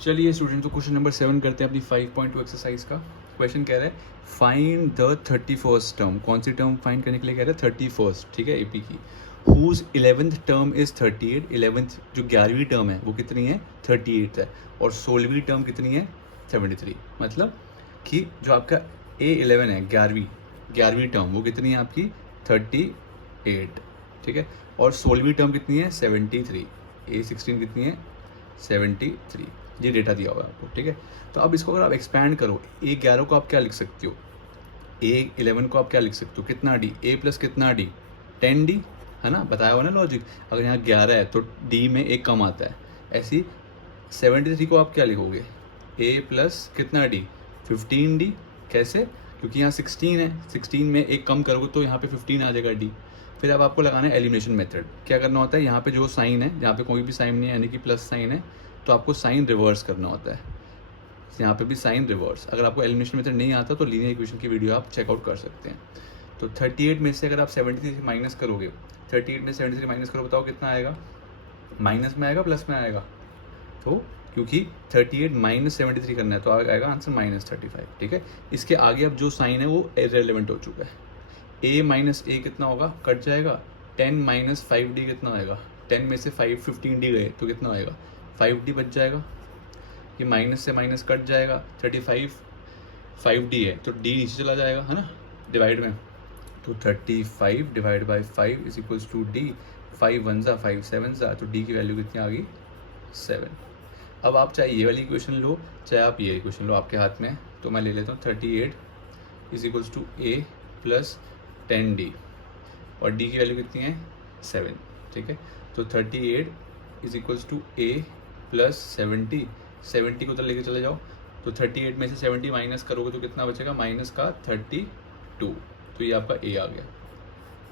चलिए स्टूडेंट, तो question number 7 करते हैं अपनी 5.2 एक्सरसाइज का। क्वेश्चन कह रहा है फाइंड द 31st टर्म। कौन सी टर्म फाइंड करने के लिए कह रहा है? 31st, ठीक है, एपी की। Whose 11th term is 38। 11th जो 11वीं टर्म है वो कितनी है? 38 है। और 16वीं टर्म कितनी है? 73। मतलब कि जो आपका A11 है, 11वीं टर्म, वो कितनी है आपकी? 38, ठीक है। और 16वीं टर्म कितनी है? 73। A16 कितनी है? 73। ये डेटा दिया हुआ है आपको, ठीक है। तो अब इसको अगर आप एक्सपैंड करो, A11 को आप क्या लिख सकते हो? A11 को आप क्या लिख सकते हो? कितना D? A प्लस कितना D? 10D, है ना? बताया हुआ ना लॉजिक। अगर यहाँ 11 है तो D में एक कम आता है। ऐसी 73 को आप क्या लिखोगे? A प्लस कितना D? 15D। कैसे? क्योंकि यहाँ 16 है, 16 में एक कम करोगे तो यहाँ पे 15 आ जाएगा D। फिर अब आपको लगाना है एलिमिनेशन मेथड। क्या करना होता है? यहाँ पे जो साइन है, यहाँ पे कोई भी साइन नहीं है यानी कि प्लस साइन है, तो आपको साइन रिवर्स करना होता है। यहाँ पे भी साइन रिवर्स। अगर आपको एलिमिनेशन मेथड नहीं आता तो लीनियर इक्वेशन की वीडियो आप चेकआउट कर सकते हैं। तो 38 में से अगर आप 73 माइनस करोगे, 38 में 73 माइनस करो, बताओ कितना आएगा? माइनस में आएगा प्लस में आएगा? तो क्योंकि 38 माइनस 73 करना है तो आएगा आंसर -35, ठीक है। इसके आगे अब जो साइन है वो इररिलेवेंट हो चुका है। A माइनस ए कितना होगा? कट जाएगा। 10 माइनस 5D कितना आएगा? 10 में से 15D गए तो कितना आएगा? 5D बच जाएगा। ये माइनस से माइनस कट जाएगा। 35 5D है तो D नीचे चला जाएगा, है ना, डिवाइड में। तो 35 divide by 5 is equals to D। 5 1 ज़ा 5 7 ज़ा, तो D की वैल्यू कितनी आ गई? 7। अब आप चाहे ये वाली इक्वेशन लो, चाहे आप ये इक्वेशन लो, आपके हाथ में है। तो मैं ले लेता हूँ 38 is equals to A plus 10D, और D की वैल्यू कितनी है? 7, ठीक है। तो 38 is equals to A plus 70 को उधर लेके चले जाओ। तो 38 में से 70 माइनस करोगे तो कितना बचेगा? माइनस का 32। तो ये आपका A आ गया।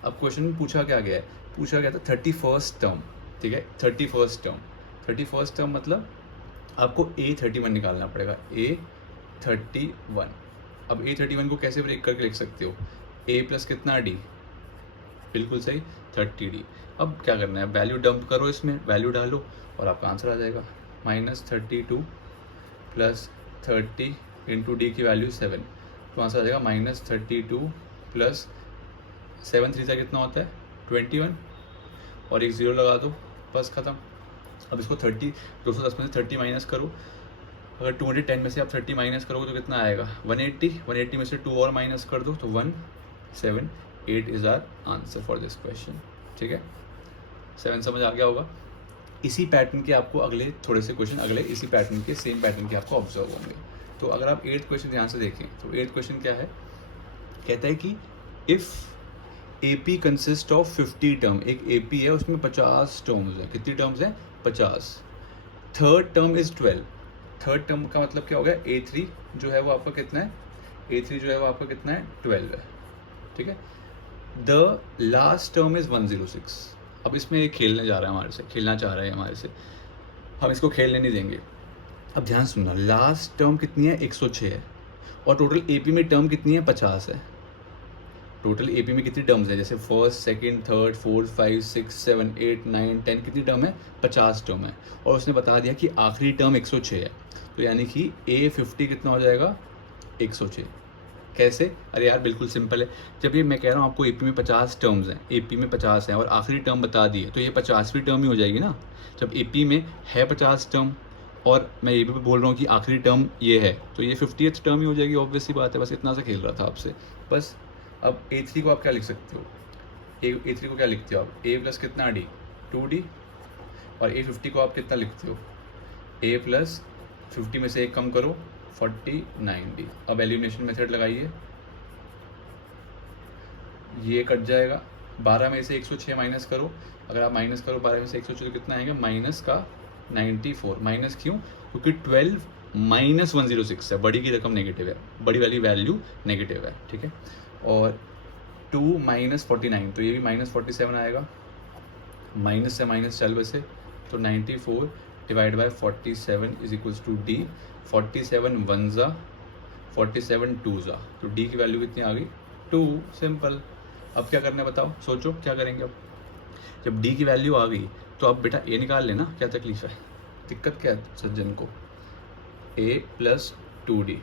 अब क्वेश्चन में पूछा क्या गया है? पूछा गया था 31st टर्म, ठीक है। 31st टर्म मतलब आपको A31 निकालना पड़ेगा। A31। अब A31 को कैसे ब्रेक करके लिख सकते हो? A प्लस कितना D? बिल्कुल सही, 30D। अब क्या करना है? वैल्यू डंप करो, इसमें वैल्यू डालो और आपका आंसर आ जाएगा। -32 प्लस 30 इंटू D की वैल्यू 7, तो आंसर आ जाएगा -32 प्लस 7 3 कितना होता है? 21, और एक ज़ीरो लगा दो, बस ख़त्म। अब इसको 210 में से 30 माइनस करो। अगर 210 में से आप 30 माइनस करोगे तो कितना आएगा? 180 में से 2 और माइनस कर दो तो 178 is our answer for this question, ठीक है। 7 समझ आ गया होगा। इसी पैटर्न के आपको अगले थोड़े से क्वेश्चन, अगले इसी पैटर्न के, सेम पैटर्न के आपको ऑब्जर्व होंगे। तो अगर आप 8th क्वेश्चन ध्यान से देखें तो 8th क्वेश्चन क्या है? कहता है कि if AP consist of 50 term. एक AP है, उसमें 50 टर्म्स हैं। कितनी टर्म्स हैं? 50। Third term is 12। Third term का मतलब क्या हो गया? A3 जो है वो आपका कितना है? A3 जो है वो आपका कितना है? 12 है, ठीक है। The last term is 106। अब इसमें ये खेलने जा रहा है हमारे से, खेलना चाह रहा है हमारे से, हम इसको खेलने नहीं देंगे। अब ध्यान सुनना, लास्ट टर्म कितनी है? 106 है, और टोटल AP में टर्म कितनी है? 50 है। टोटल AP में कितनी टर्म्स है? जैसे फर्स्ट, सेकंड, थर्ड, फोर्थ, 5 6 7 8 9 10, कितनी टर्म है? 50 टर्म है। और उसने बता दिया कि आखिरी टर्म 106 है, तो यानी कि A50 कितना हो जाएगा? 106। कैसे? अरे यार बिल्कुल सिंपल है। जब ये मैं कह रहा हूँ आपको AP में 50 टर्म्स हैं, AP में 50 हैं और आखिरी टर्म बता दिए, तो ये 50वीं टर्म ही हो जाएगी ना। जब AP में है 50 टर्म और मैं ये भी बोल रहा हूँ कि आखिरी टर्म ये है, तो ये 50th टर्म ही हो जाएगी। ऑब्वियस सी बात है, बस इतना सा खेल रहा था आपसे, बस। अब A3 को आप क्या लिख सकते हो? A3 को क्या लिखते हो आप? A प्लस कितना D? 2D। और A50 को आप कितना लिखते हो? A प्लस 50 में से एक कम करो, 49D। अब एलिमिनेशन मेथड लगाइए, ये कट जाएगा। 12 में से 106 माइनस करो। अगर आप माइनस करो 12 में से 106 तो कितना आएगा? माइनस का 94। माइनस क्यों? क्योंकि 12 माइनस 106 है, बड़ी की रकम नेगेटिव है, बड़ी वाली वैल्यू नेगेटिव है, ठीक है। और 2 माइनस 49, तो ये भी -47 आएगा। माइनस से माइनस चल बसे, तो 94 divide by 47 is equals to D। 47 1 ज़ा, 47 2 ज़ा, तो D की वैल्यू कितनी आ गई? 2। सिंपल। अब क्या करना है बताओ, सोचो क्या करेंगे। अब जब D की वैल्यू आ गई तो अब बेटा A निकाल लेना, क्या तकलीफ है? दिक्कत क्या है सज्जन को? ए प्लस 2d,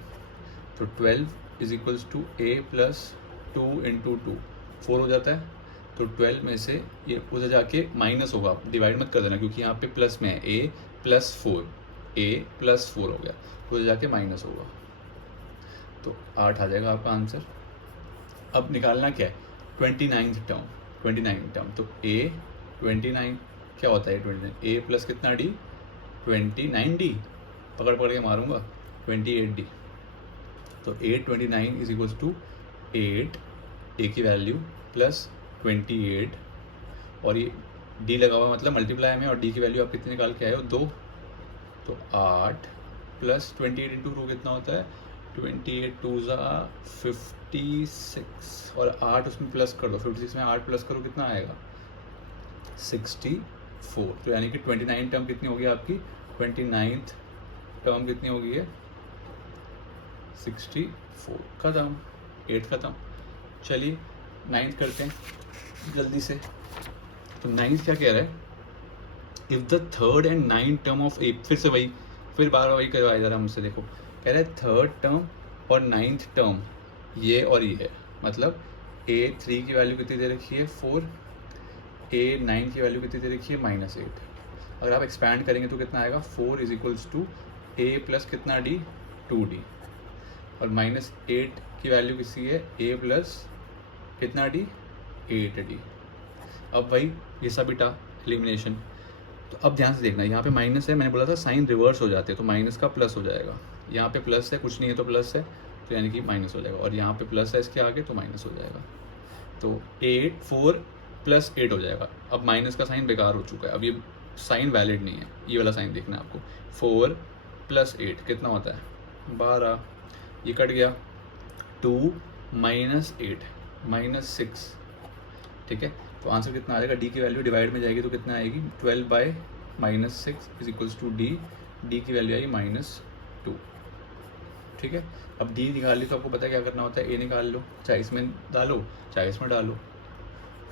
तो 12 is equals to A plus 2 into 2, 4 हो जाता है। तो 12 में से ये उधर जाके माइनस होगा, डिवाइड मत कर देना क्योंकि यहाँ पे प्लस में है, ए प्लस 4 हो गया, तो उधर जाके माइनस होगा, तो 8 आ जाएगा आपका आंसर। अब निकालना क्या है, 29th टर्म, तो ए 29 क्या होता है, 29 ए प्लस कितना डी, 29d, पकड़ के मारूंगा 28d, तो 829 इज इक्वल्स टू 8 ए की वैल्यू प्लस 28, और ये डी लगा हुआ मतलब मल्टीप्लाई में, और डी की वैल्यू आप कितनी निकाल के आए हो, 2, तो 8 प्लस 28 इंटू 2 कितना होता है, 28 2 ज़ा 56, और 8 उसमें प्लस कर दो, 56 में 8 प्लस करो कितना आएगा, 64। तो यानी कि 29 टर्म कितनी होगी आपकी, 29th टर्म कितनी होगी है, 64। ख़त्म, 8 ख़त्म। चलिए 9th करते हैं जल्दी से। तो 9th क्या कह रहा है, if the third and 9th term of a, फिर बार वही करवाया जा रहा है हमसे, देखो कह रहा है थर्ड टर्म और 9th टर्म ये और ये है, मतलब A3 की वैल्यू कितनी दे रखी है, 4, A9 की वैल्यू कितनी दे रखी है, -8। अगर आप एक्सपैंड करेंगे तो कितना आएगा, 4 is equals to A plus कितना डी, 2d, और -8 की वैल्यू किसी है, A प्लस कितना डी, 8d। अब भाई ये सब बेटा एलिमिनेशन, तो अब ध्यान से देखना, यहाँ पे माइनस है, मैंने बोला था साइन रिवर्स हो जाते हैं, तो माइनस का प्लस हो जाएगा, यहाँ पे प्लस है, कुछ नहीं है तो प्लस है, तो यानी कि माइनस हो जाएगा, और यहाँ पे प्लस है इसके आगे तो माइनस हो जाएगा, तो 4 प्लस 8 हो जाएगा। अब माइनस का साइन बेकार हो चुका है, अब ये साइन वैलिड नहीं है, ये वाला साइन देखना है आपको, 4 प्लस 8 कितना होता है, 12, ये कट गया, 2 माइनस 8 -6, ठीक है। तो आंसर कितना आ जाएगा, डी की वैल्यू डिवाइड में जाएगी तो कितना आएगी, 12/-6 is equals to D, D की वैल्यू आएगी -2, ठीक है। अब डी निकाल ली तो आपको पता है क्या करना होता है, ए निकाल लो, चाहे इसमें डालो चाहे इसमें डालो,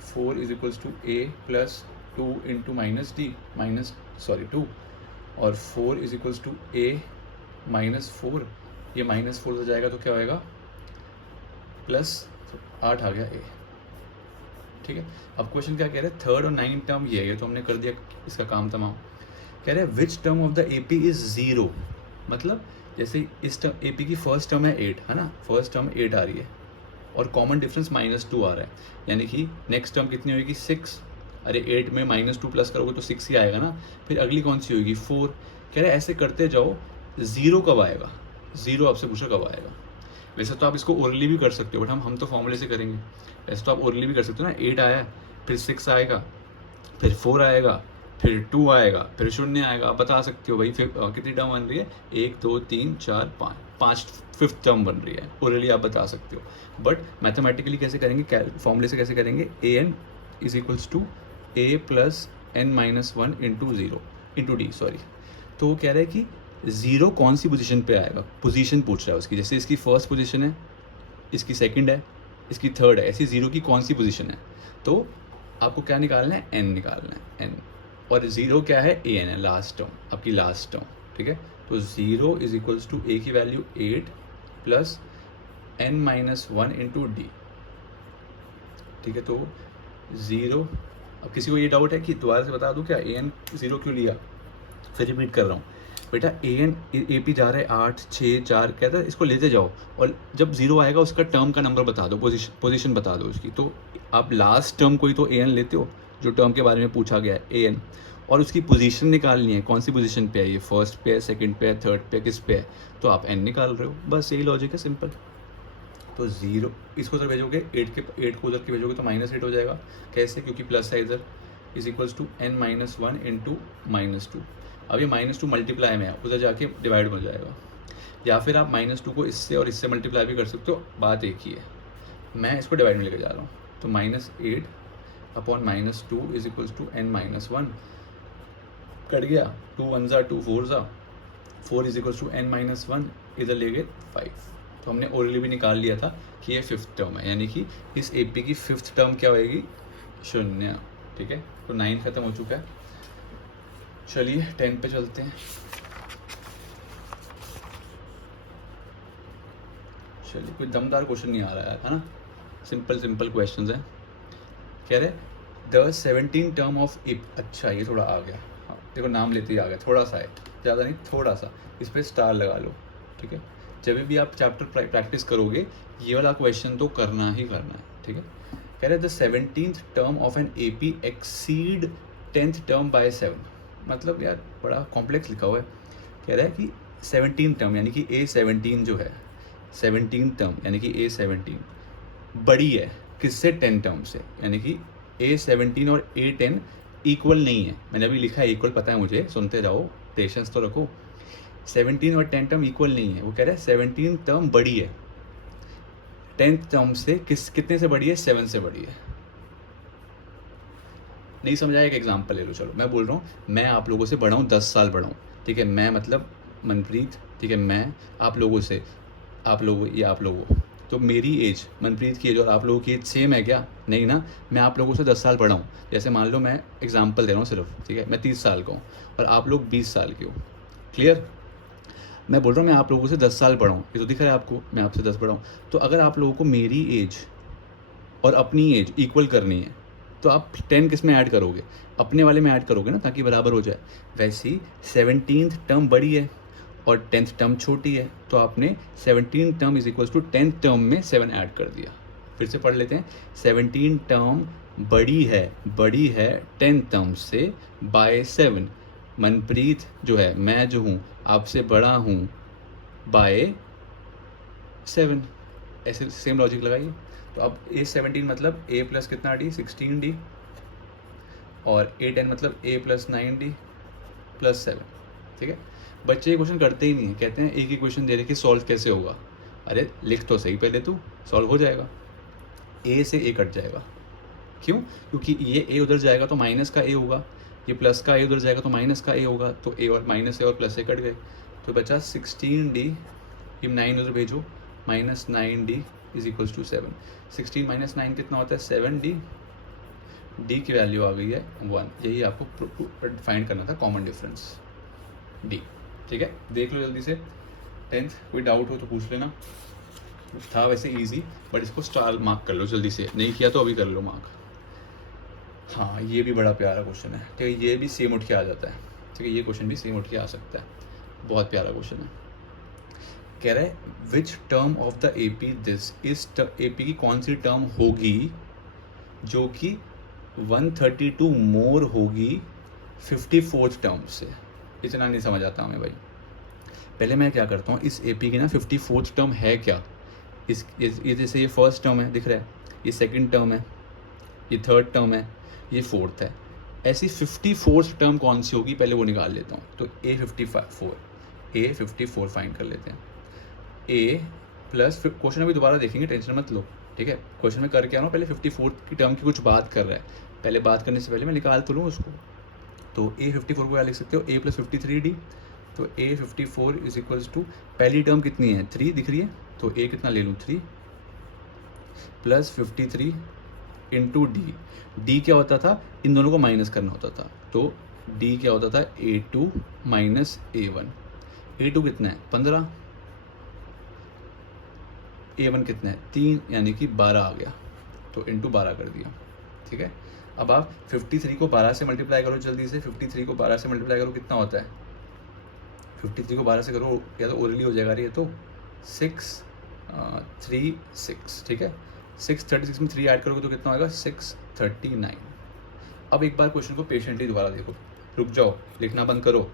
4 is equals to A plus 2 into -2, और 4 इज इक्वल्स टू ए -4, ये -4 हो जाएगा तो क्या होएगा, +8 आ गया ए, ठीक है। अब क्वेश्चन क्या कह रहे हैं, थर्ड और 9th टर्म ये तो हमने कर दिया इसका काम तमाम। कह रहे हैं which term of the AP is 0, मतलब जैसे इस टर्म AP की फर्स्ट टर्म है 8 है ना, फर्स्ट टर्म 8 आ रही है और कॉमन डिफरेंस -2 आ रहा है, यानी कि नेक्स्ट टर्म कितनी होगी, 6, अरे 8 में -2 प्लस करोगे तो 6 ही आएगा ना, फिर अगली कौन सी होगी, 4। कह रहे हैं ऐसे करते जाओ, 0 कब आएगा, 0 आपसे पूछा कब आएगा। वैसे तो आप इसको ओरली भी कर सकते हो, बट हम तो फॉर्मूले से करेंगे, वैसे तो आप ओरली भी कर सकते हो ना, 8 आया फिर 6 आएगा, फिर 4 आएगा, फिर 2 आएगा, फिर 0 आएगा, आप बता सकते हो भाई फिर कितनी टर्म बन रही है, 1 2 3 4 5 5th टर्म बन रही है, ओरली आप बता सकते हो। बट मैथमेटिकली कैसे करेंगे, फॉर्मूले से कैसे करेंगे, an is equals to a plus n-1 into D, sorry. तो वो कह रहा है कि 0 कौन सी पोजीशन पे आएगा, पोजीशन पूछ रहा है उसकी, जैसे इसकी फर्स्ट पोजीशन है, इसकी सेकंड है, इसकी थर्ड है, ऐसी 0 की कौन सी पोजीशन है, तो आपको क्या निकालना है, n निकालना है, n, और 0 क्या है, an है, लास्ट टर्म, आपकी लास्ट टर्म, ठीक है। तो 0 इज इक्वल्स टू a की value 8 plus n-1 into D, ठीक है। तो 0, अब किसी को ये डाउट है कि दोबारा से बता दूं क्या, an 0 क्यों लिया, फिर रिपीट कर रहा हूँ बेटा, AP जा रहा है 8 6 4, कहता है इसको लेते जाओ, और जब 0 आएगा उसका टर्म का नंबर बता दो, पोजीशन बता दो उसकी, तो आप लास्ट टर्म को ही तो an लेते हो, जो टर्म के बारे में पूछा गया है an, और उसकी पोजीशन निकालनी है, कौन सी पोजीशन पे है, ये फर्स्ट पे है, सेकंड पे है, थर्ड पे, किस पे है, तो आप n निकाल रहे हो, बस यही लॉजिक है, सिंपल। तो 0 इसको उधर भेजोगे, 8 को उधर के भेजोगे तो -8 हो जाएगा, कैसे, क्योंकि प्लस है इधर, is equals to n-1 into -2, अब ये -2 मल्टीप्लाई में है, उधर जाके डिवाइड हो जाएगा, या फिर आप -2 को इससे और इससे मल्टीप्लाई भी कर सकते हो, बात एक ही है, मैं इसको डिवाइड में लेके जा रहा हूँ, तो -8 upon -2 is equals to n-1, cut गया, 2 1 ज़ा 2 4 ज़ा 4 इज इक्वल्स टू n-1, इधर ले गए 5, तो हमने ओरली भी निकाल लिया था कि ये 5th टर्म है, यानी कि इस AP की 5th टर्म क्या होएगी, 0, ठीक है। तो 9 खत्म हो चुका है, चलिए 10 पे चलते हैं। एक्चुअली कोई दमदार क्वेश्चन नहीं आ रहा है ना, सिंपल क्वेश्चन है। कह रहे द 17 टर्म ऑफ इप, अच्छा ये थोड़ा आ गया, हाँ देखो नाम लेते ही आ गया, थोड़ा सा है, ज़्यादा नहीं थोड़ा सा, इस पर स्टार लगा लो, ठीक है। जब भी आप चैप्टर प्रैक्टिस करोगे ये वाला क्वेश्चन तो करना ही करना है, ठीक है। कह रहे the 17th term of an A P exceed 10th term by 7, मतलब यार बड़ा कॉम्प्लेक्स लिखा हुआ है। कह रहा है कि 17 टर्म यानी कि A17 जो है 17 टर्म यानी कि A17 बड़ी है किससे, 10 टर्म से, यानी कि A17 और A10 इक्वल नहीं है। मैंने अभी लिखा है इक्वल, पता है मुझे, सुनते रहो, पेशेंस तो रखो। 17 और 10 टर्म इक्वल नहीं है, वो कह रहा है 17 टर्म बड़ी है 10th टर्म से, कितने से बड़ी है, 7 से बड़ी है। नहीं समझा, एक एग्जांपल ले लो, चलो मैं बोल रहा हूँ मैं आप लोगों से बड़ा हूँ, 10 साल बड़ा हूँ, ठीक है। मैं मतलब मनप्रीत, ठीक है, मैं आप लोगों से, आप लोगों या आप लोगों, तो मेरी एज मनप्रीत की एज और आप लोगों की एज सेम है क्या, नहीं ना। मैं आप लोगों से 10 साल बड़ा हूँ, जैसे मान लो मैं एग्जांपल दे रहा हूँ सिर्फ, ठीक है, मैं 30 साल का हूँ और आप लोग 20 साल के हो, क्लियर। मैं बोल रहा हूँ मैं आप लोगों से 10 साल बड़ा हूँ, ये तो दिख रहा है आपको, मैं आपसे 10 बड़ा हूँ। तो अगर आप लोगों को मेरी एज और अपनी एज इक्वल करनी है तो आप 10 किस में ऐड करोगे, अपने वाले में ऐड करोगे ना, ताकि बराबर हो जाए। वैसे ही 17th टर्म बड़ी है और 10th टर्म छोटी है, तो आपने 17 term is equals to 10th term में 7 ऐड कर दिया। फिर से पढ़ लेते हैं, 17 टर्म बड़ी है 10th टर्म से बाय 7। मनप्रीत जो है, मैं जो हूँ आपसे बड़ा हूँ बाय 7, ऐसे सेम लॉजिक लगाइए। तो अब A17 मतलब A प्लस कितना D, 16D, और A10 मतलब A प्लस 9D प्लस 7, ठीक है। बच्चे ये क्वेश्चन करते ही नहीं है, कहते हैं एक ही क्वेश्चन दे रहे कि सॉल्व कैसे होगा। अरे लिख तो सही पहले, तू सॉल्व हो जाएगा, A से A कट जाएगा। क्यों, क्योंकि ये A उधर जाएगा तो माइनस का A होगा, ये प्लस का A उधर जाएगा तो माइनस का A होगा, तो A और माइनस A और प्लस A कट गए, तो बचा 16D, ये 9 उधर भेजो, minus 9D is equals to 7। 16 minus 9 कितना होता है, 7D, D की वैल्यू आ गई है 1। यही आपको फाइंड करना था, कॉमन डिफरेंस D, ठीक है। देख लो जल्दी से 10th, कोई डाउट हो तो पूछ लेना। था वैसे इजी, बट इसको स्टार मार्क कर लो जल्दी से, नहीं किया तो अभी कर लो मार्क। हाँ ये भी बड़ा प्यारा क्वेश्चन है, ठीक है, ये भी सेम उठ के आ जाता है, ठीक है, ये क्वेश्चन भी सेम उठ के आ सकता है, बहुत प्यारा क्वेश्चन है। कह रहा है which term of the A P this, इस ए पी की कौन सी टर्म होगी जो कि 132 मोर होगी 54th टर्म से। इतना नहीं समझ आता हमें भाई। पहले मैं क्या करता हूँ, इस ए पी की ना 54th टर्म है क्या, ये जैसे ये फर्स्ट टर्म है दिख रहा है, ये सेकंड टर्म है, ये थर्ड टर्म है, ये फोर्थ है, ऐसी 54th टर्म कौन सी होगी पहले वो निकाल लेता हूँ। तो A54 फाइंड कर लेते हैं। A प्लस, क्वेश्चन अभी दोबारा देखेंगे, टेंशन मत लो, ठीक है। क्वेश्चन में कर क्या रहा हूँ, पहले 54th की टर्म की कुछ बात कर रहा है, पहले बात करने से पहले मैं निकाल तो लूँ उसको। तो A54 को क्या लिख सकते हो, A प्लस 53D, तो A54 इज इक्वल्स टू, पहली टर्म कितनी है 3 दिख रही है, तो A कितना ले लूँ 3 प्लस 53 इंटू D क्या होता था, इन दोनों को माइनस करना होता था, तो D क्या होता था A2 माइनस A1। A2 कितना है 15, A1 कितना है 3, यानी कि 12 आ गया, तो इंटू 12 कर दिया, ठीक है। अब आप 53 को 12 से मल्टीप्लाई करो जल्दी से, 53 को 12 से मल्टीप्लाई करो कितना होता है, 53 को 12 से करो या तो ओरली हो जाएगा, ये तो 6 3 6, ठीक है। 636 में 3 ऐड करोगे तो कितना होगा 639। अब एक बार क्वेश्चन को पेशेंटली दोबारा देखो, रुक जाओ लिखना बंद करो,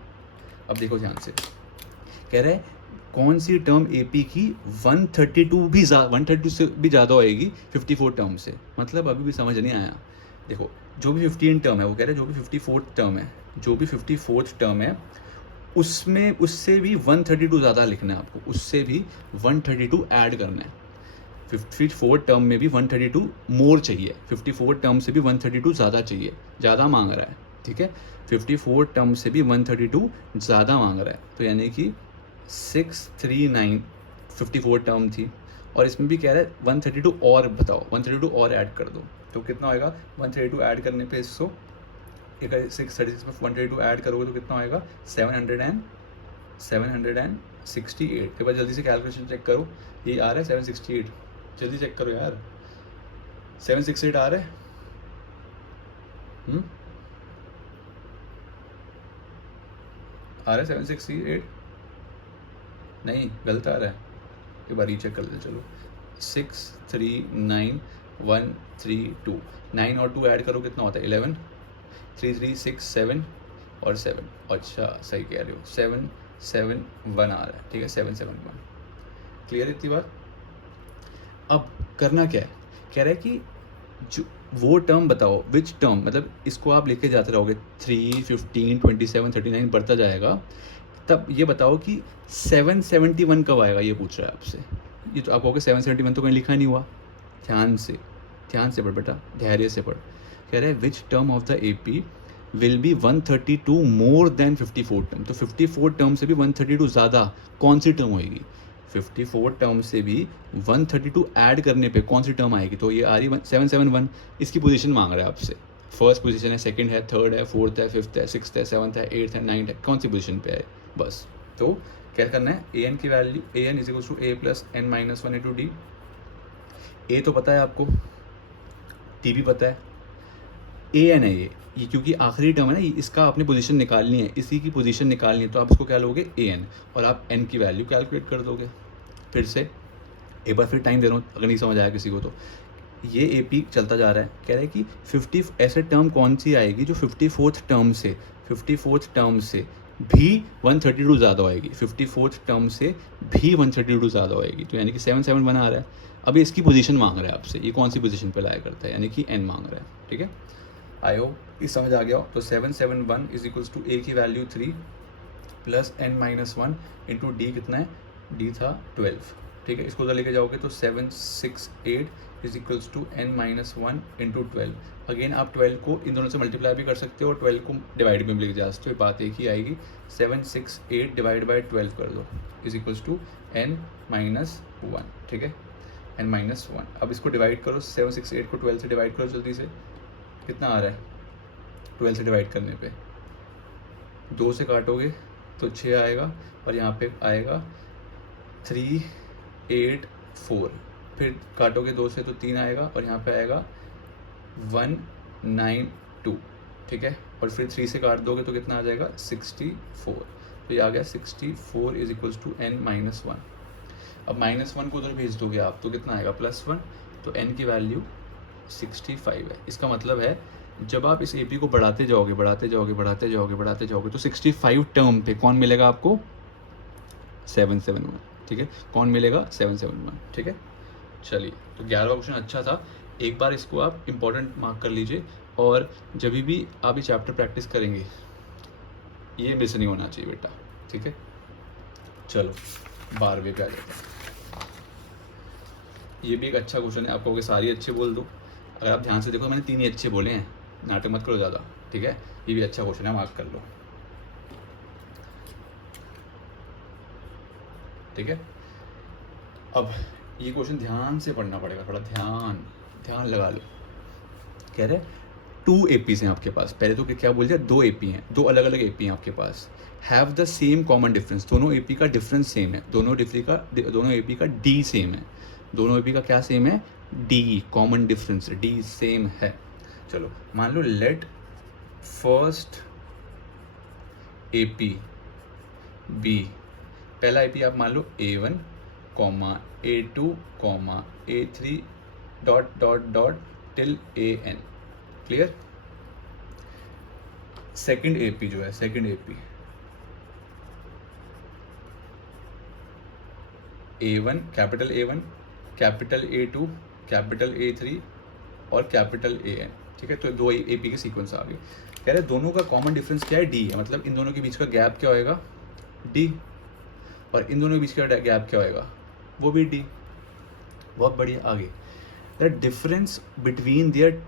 अब देखो ध्यान से। कह रहे हैं कौन सी टर्म एपी की 132 से भी ज़्यादा होएगी 54 टर्म से, मतलब अभी भी समझ नहीं आया। देखो जो भी 15 टर्म है, वो कह रहे हैं जो भी 54th टर्म है, जो भी 54th टर्म है उसमें उससे भी 132 ज़्यादा लिखना है आपको, उससे भी 132 ऐड करना है। 54 टर्म में भी 132 मोर चाहिए, 54 टर्म से भी 132 ज़्यादा चाहिए, ज़्यादा मांग रहा है, ठीक है। 54 टर्म से भी 132 ज़्यादा मांग रहा है, तो यानी कि 639 54 टर्म थी, और इसमें भी कह रहा है 132 और बताओ, 132 और ऐड कर दो, तो कितना होएगा 132 ऐड करने पे 636 में 132 ऐड करोगे तो कितना होएगा 716 768। एक बार जल्दी से कैलकुलेशन चेक करो, ये आ रहा है 768, जल्दी चेक करो यार, 768 आ रहा है। आ रहा है 768? नहीं, गलत आ रहा है, एक बार रीचेक कर लेते चलो। 639132, 9 और 2 ऐड करो कितना होता है 11, 3367 और 7, अच्छा सही कह रहे हो, 771 आ रहा है, ठीक है 771। क्लियर है इतनी बात? अब करना क्या है, कह रहा है कि जो वो टर्म बताओ, विच टर्म, मतलब इसको आप लेके जाते रहोगे 3, 15, 27, 39 बढ़ता जाएगा, तब ये बताओ कि 771 कब आएगा, ये पूछ रहा है आपसे। ये तो आप कहोगे 771 तो कहीं लिखा नहीं हुआ, ध्यान से पढ़ बेटा, धैर्य से पढ़। कह रहे हैं which term of the AP will be 132 more than 54 term, तो 54 टर्म से भी 132 ज़्यादा कौन सी टर्म होएगी, 54 टर्म से भी 132 ऐड करने पे कौन सी टर्म आएगी, तो ये आ रही 771। इसकी पोजीशन मांग रहा है आपसे, फर्स्ट पोजीशन है, सेकंड है, थर्ड है, फोर्थ है, फिफ्थ है, सिक्स्थ है, सेवन्थ है, एट्थ है, नाइन्थ है, कौन सी पोजीशन पे है बस। तो क्या करना है, an की value an is equal to a plus n minus 1 into D. a तो पता है आपको, d भी पता है, an है ये क्योंकि आखिरी टर्म है ना, इसका आपने पोजीशन निकालनी है, इसी की पोजीशन निकालनी है, तो आप इसको क्या लोगे an, और आप n की वैल्यू कैलकुलेट कर दोगे। फिर से एक बार फिर टाइम दे रहा हूँ, अगर नहीं समझ आया किसी को तो, ये AP चलता जा रहा है, कह रहा है कि 50 ऐसे टर्म कौन सी आएगी जो 54th टर्म से भी 132 ज़्यादा होएगी, 54th टर्म से भी 132 ज़्यादा होएगी, तो यानी कि 771 आ रहा है। अभी इसकी पोजीशन मांग रहा है आपसे, ये कौन सी पोजीशन पे लाया करता है, यानी कि n मांग रहा है, ठीक है। आई होप इस समझ आ गया हो। तो 771 इज इक्वल्स टू a की value 3 plus n minus 1 into D कितना है, d था 12, ठीक है। इसको उधर लेके जाओगे तो 768 is equals to n minus 1 into 12। Again आप 12 को इन दोनों से मल्टीप्लाई भी कर सकते हो और 12 को डिवाइड में भी लिख जा सकते हो, बात एक ही आएगी। 768 डिवाइड बाई 12 कर दो is equals to n minus 1, ठीक है, n माइनस 1। अब इसको डिवाइड करो, 768 को 12 से डिवाइड करो जल्दी से, कितना आ रहा है 12 से डिवाइड करने पे, 2 से काटोगे तो 6 आएगा, और यहाँ पे आएगा 384, फिर काटोगे 2 से तो 3 आएगा, और यहाँ पे आएगा 192, ठीक है, और फिर 3 से काट दोगे तो कितना आ जाएगा 64, तो ये आ गया 64 is equals to n minus 1। अब माइनस 1 को उधर भेज दोगे आप तो कितना आएगा +1, तो n की वैल्यू 65 है। इसका मतलब है जब आप इस AP को बढ़ाते जाओगे तो 65 टर्म पे कौन मिलेगा आपको 771, ठीक है, कौन मिलेगा 771, ठीक है। चलिए, तो 11वां क्वेश्चन अच्छा था, एक बार इसको आप इम्पोर्टेंट मार्क कर लीजिए, और जब भी आप ये चैप्टर प्रैक्टिस करेंगे ये मिस नहीं होना चाहिए बेटा, ठीक है। चलो 12वें पे आ जाता है, ये भी एक अच्छा क्वेश्चन है, आप कहोगे सारी अच्छे बोल दो, अगर आप ध्यान से देखो मैंने 3 ही अच्छे बोले हैं, नाटक मत करो ज़्यादा, ठीक है। ये भी अच्छा क्वेश्चन है, मार्क कर लो, ठीक है। अब ये क्वेश्चन ध्यान से पढ़ना पड़ेगा, थोड़ा ध्यान लगा लो। कह रहे 2 APs हैं आपके पास, पहले तो क्या बोल दिया, 2 AP हैं, 2 अलग अलग AP हैं आपके पास, have the same common difference, दोनों AP का डिफरेंस सेम है, दोनों AP का D सेम है, दोनों AP का क्या सेम है, D, common difference D same है। चलो मान लो लेट फर्स्ट AP B, पहला AP आप मान लो A1, A2, A3 dot till AN, clear. Second AP जो है, second AP A1, capital A2, capital A3 और कैपिटल AN, ठीक है। तो 2 AP के सीक्वेंस आ गए। कह रहे दोनों का कॉमन डिफरेंस क्या है, D है, मतलब इन दोनों के बीच का गैप क्या होएगा, D, और इन दोनों के बीच का गैप क्या होएगा, वो भी D। बहुत बढ़िया, आगे the difference between there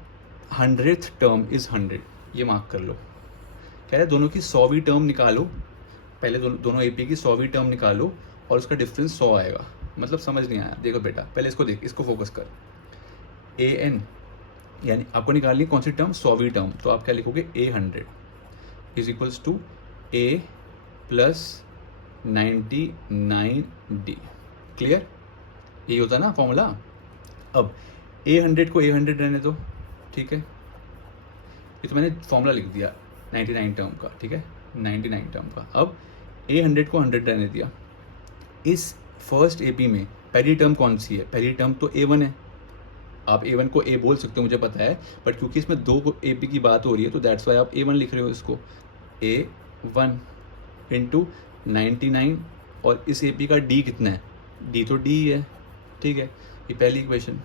100th term is 100, ये मार्क कर लो। कह रहे दोनों की 100वीं टर्म निकालो, पहले दोनों AP की 100वीं टर्म निकालो और उसका डिफरेंस 100 आएगा। मतलब समझ नहीं आया, देखो बेटा पहले इसको देख, इसको फोकस कर, AN यानी आपको निकालनी कौन सी टर्म, 100वीं टर्म, तो आप क्या लिखोगे A100 is equals to A plus 99D। Clear? यही होता है ना फॉर्मूला। अब A100 को A100 रहने दो, ठीक है, ये तो मैंने फॉर्मूला लिख दिया 99 टर्म का, ठीक है, 99 टर्म का। अब A100 को 100 रहने दिया। इस फर्स्ट AP में पहली टर्म कौन सी है? पहली टर्म तो A1 है। आप A1 को A बोल सकते हो, मुझे पता है, बट क्योंकि इसमें दो AP की बात हो रही है तो दैट्स वाई आप A1 लिख रहे हो इसको। A1 इंटू 99, और इस AP का D कितना है? D तो D ही है, ठीक है, ये पहली इक्वेशन।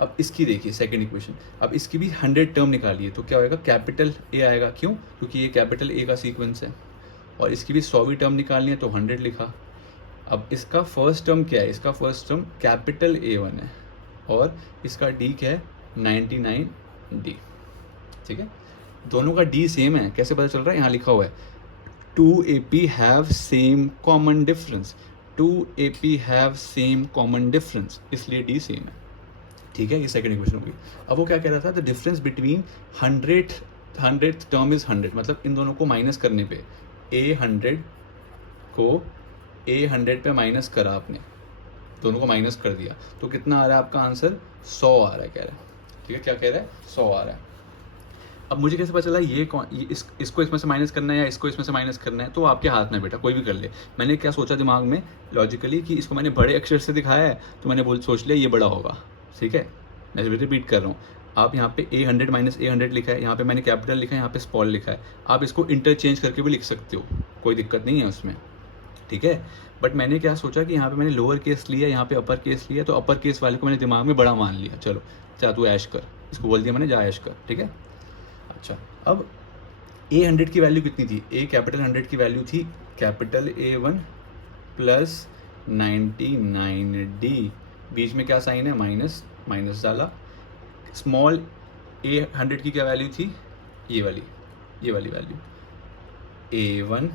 अब इसकी देखिए सेकंड इक्वेशन। अब इसकी भी 100 टर्म निकालिए तो क्या होएगा? कैपिटल A आएगा। क्यों? क्योंकि ये कैपिटल A का सीक्वेंस है। और इसकी भी 100वीं टर्म निकालनी है तो 100 लिखा। अब इसका फर्स्ट टर्म क्या है? इसका फर्स्ट टर्म कैपिटल A1 है और इसका D क्या है? 99D, ठीक है। दोनों का D सेम है। कैसे पता चल रहा है? यहाँ लिखा हुआ है 2AP have same common difference, 2AP have same common difference, इसलिए D सेम है, ठीक है। ये सेकंड इक्वेशन होगी। अब वो क्या कह रहा था? The difference between 100th term is 100, मतलब इन दोनों को माइनस करने पे A100 को A100 पे माइनस करा आपने, दोनों को माइनस कर दिया तो कितना आ रहा है आपका आंसर? 100 आ रहा है, कह रहा है, ठीक है। क्या कह रहा है? 100 आ रहा है। अब मुझे कैसे पता चला ये कौन, इसको इसमें से माइनस करना है या इसको इसमें से माइनस करना है? तो आपके हाथ में बेटा, कोई भी कर ले। मैंने क्या सोचा दिमाग में लॉजिकली कि इसको मैंने बड़े अक्षर से दिखाया है तो मैंने सोच लिया ये बड़ा होगा, ठीक है। मैं रिपीट कर रहा हूँ, आप यहाँ पे A100 माइनस A100 लिखा है, यहाँ पे मैंने कैपिटल लिखा है, यहाँ पे स्मॉल लिखा है। आप इसको इंटरचेंज करके भी लिख सकते हो, कोई दिक्कत नहीं है उसमें, ठीक है। बट मैंने क्या सोचा कि यहाँ पे मैंने लोअर केस लिया, यहाँ पे अपर केस लिया, तो अपर केस वाले को मैंने दिमाग में बड़ा मान लिया। चलो जा तू ऐश कर, इसको बोल दिया मैंने, जा ऐश कर, ठीक है। अच्छा, अब A100 की वैल्यू कितनी थी? A कैपिटल 100 की वैल्यू थी कैपिटल A1 प्लस 99D, बीच में क्या साइन है? माइनस, माइनस डाला। स्मॉल A100 की क्या वैल्यू थी? ये वाली वैल्यू A1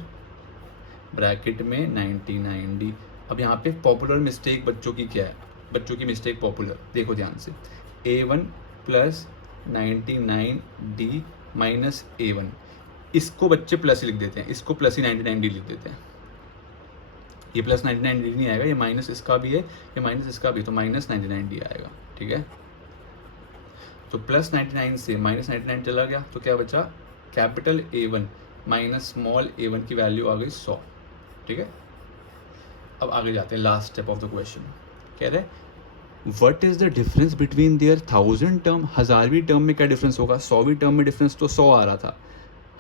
ब्रैकेट में 99D। अब यहाँ पे पॉपुलर मिस्टेक बच्चों की क्या है? बच्चों की मिस्टेक पॉपुलर, देखो ध्यान से, A1 plus 99D minus A1, इसको बच्चे प्लस ही लिख देते हैं, इसको प्लस ही 99D लिख देते हैं। ये प्लस 99D नहीं आएगा, ये माइनस इसका भी है, ये माइनस इसका भी, तो माइनस 99D आएगा, ठीक है। तो प्लस 99 से माइनस 99 चला गया तो क्या बचा? Capital A1 minus small A1 की वैल्यू आ गई 100, ठीक है। अब आगे जाते हैं, last step of the question. कह रहे what is the difference between their 1000 term, 1000वीं टर्म में क्या डिफरेंस होगा? 100वीं टर्म में डिफरेंस तो 100 आ रहा था,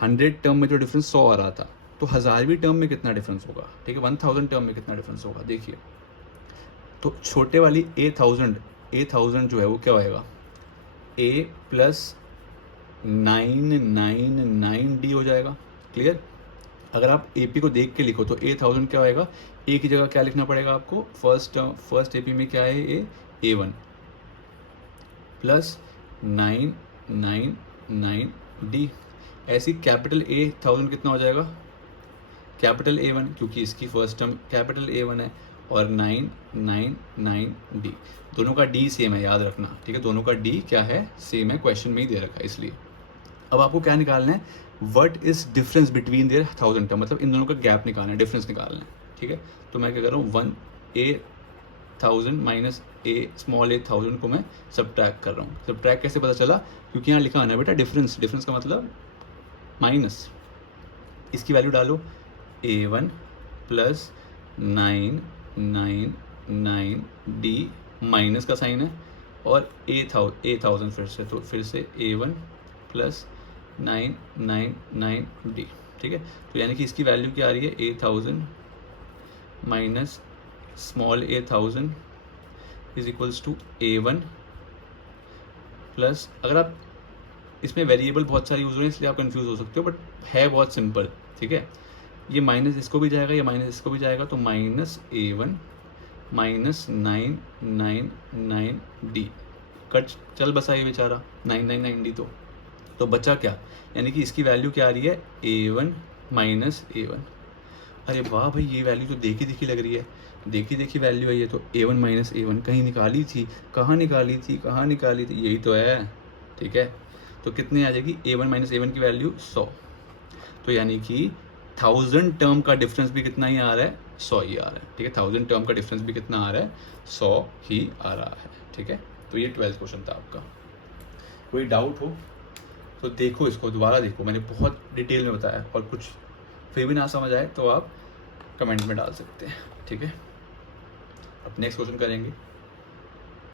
100 टर्म में तो डिफरेंस 100 आ रहा था, तो 1000वीं टर्म में कितना डिफरेंस होगा? ठीक है, 1000 टर्म में कितना डिफरेंस होगा? देखिए, तो छोटे वाली A1000 जो है वो क्या होएगा? A प्लस 999D हो जाएगा। क्लियर? अगर आप AP को देख के लिखो तो A1000 क्या होएगा? A की जगह क्या लिखना पड़ेगा आपको? फर्स्ट AP में क्या है? A1 plus 999D। ऐसी कैपिटल A1000 कितना हो जाएगा? कैपिटल A1, क्योंकि इसकी फर्स्ट टर्म कैपिटल A1 है, और 999D, दोनों का D सेम है, याद रखना, ठीक है। दोनों का D क्या है? सेम है, क्वेश्चन में ही दे रखा है इसलिए। अब आपको क्या निकालना है? What is difference between their 1000 term, मतलब इन दोनों का गैप निकालना है, डिफरेंस निकालना है, ठीक है। तो मैं क्या कर रहा हूँ, 1A1000 माइनस स्मॉल A1000 को मैं सबट्रैक्ट कर रहा हूँ। सबट्रैक्ट कैसे पता चला? क्योंकि यहाँ लिखा है ना बेटा डिफरेंस, डिफरेंस का मतलब माइनस। इसकी वैल्यू डालो, A1 प्लस 999D, माइनस का साइन है, और A1000 फिर से A1 प्लस 999D, ठीक है। तो यानी कि इसकी वैल्यू क्या आ रही है? A1000 minus small A1000 is equals to A1 plus, अगर आप इसमें वेरिएबल बहुत सारी यूज हो रही है इसलिए आप कंफ्यूज हो सकते हो, बट है बहुत सिंपल, ठीक है। ये माइनस इसको भी जाएगा, ये माइनस इसको भी जाएगा, तो minus A1 minus 999D, cut चल बसा ये बेचारा 999D, तो बचा क्या? यानी कि इसकी वैल्यू क्या आ रही है? A1 minus A1। अरे वाह भाई, ये वैल्यू तो देखी देखी लग रही है, देखी देखी वैल्यू है ये तो। A1 माइनस A1 कहीं निकाली थी, कहाँ निकाली थी? यही तो है, ठीक है। तो कितनी आ जाएगी? A1 माइनस A1 की वैल्यू 100, तो यानी कि 1000 टर्म का डिफरेंस भी कितना ही आ रहा है, 100 ही आ रहा है, ठीक है। 1000 टर्म का डिफरेंस भी कितना आ रहा है, 100 ही आ रहा है, ठीक है। तो ये 12th क्वेश्चन था आपका। कोई डाउट हो तो देखो, इसको दोबारा देखो, मैंने बहुत डिटेल में बताया, और कुछ फिर भी ना समझ आए तो आप कमेंट में डाल सकते हैं, ठीक है। अब नेक्स्ट क्वेश्चन करेंगे।